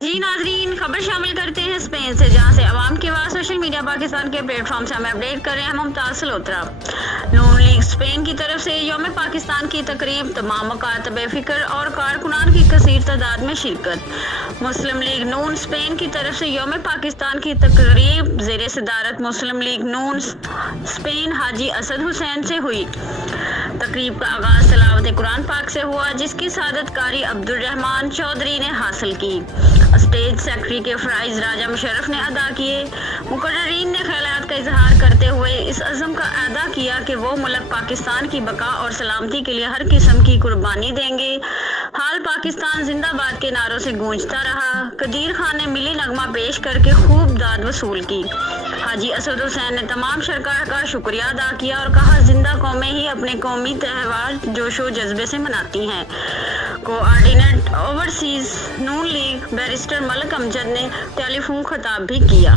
जी नाजरीन, खबर शामिल करते हैं स्पेन से, जहां से अवाम की आवाज़ सोशल मीडिया पाकिस्तान के प्लेटफॉर्म से हमें अपडेट कर रहे हैं मुमताज सलोत्रा। नून लीग स्पेन की तरफ से यौम पाकिस्तान की तकरीब, तमाम मकातब फ़िक्र और कारकुनान की कसीर तादाद में शिरकत। मुस्लिम लीग नून स्पेन की तरफ से यौम पाकिस्तान की तकरीब ज़ेर सदारत मुस्लिम लीग नून स्पेन हाजी असद हुसैन से हुई। तकरीब का आगाज़ तिलावत कुरान पाक से हुआ, जिसकी सादत कारी अब्दुर्रहमान चौधरी ने हासिल की। स्टेज सेक्रेटरी के फ़राइज़ राजा मुशर्रफ ने अदा किए। मुकर्ररीन ने ख़यालात का इजहार करते हुए इस अज़्म का अदा किया कि वो मुल्क पाकिस्तान की बका और सलामती के लिए हर किस्म की कुर्बानी देंगे। हाल पाकिस्तान जिंदाबाद के नारों से गूंजता रहा। कदीर खान ने मिली नगमा पेश करके खूब दाद वसूल की। हाजी असद हुसैन ने तमाम शरका का शुक्रिया अदा किया और कहा, जिंदा कौमें ही अपने कौमी त्यौहार जोशो जज्बे से मनाती हैं। कोऑर्डिनेट ओवरसीज नून लीग बैरिस्टर मलिक अमजद ने टेलीफोन खिताब भी किया।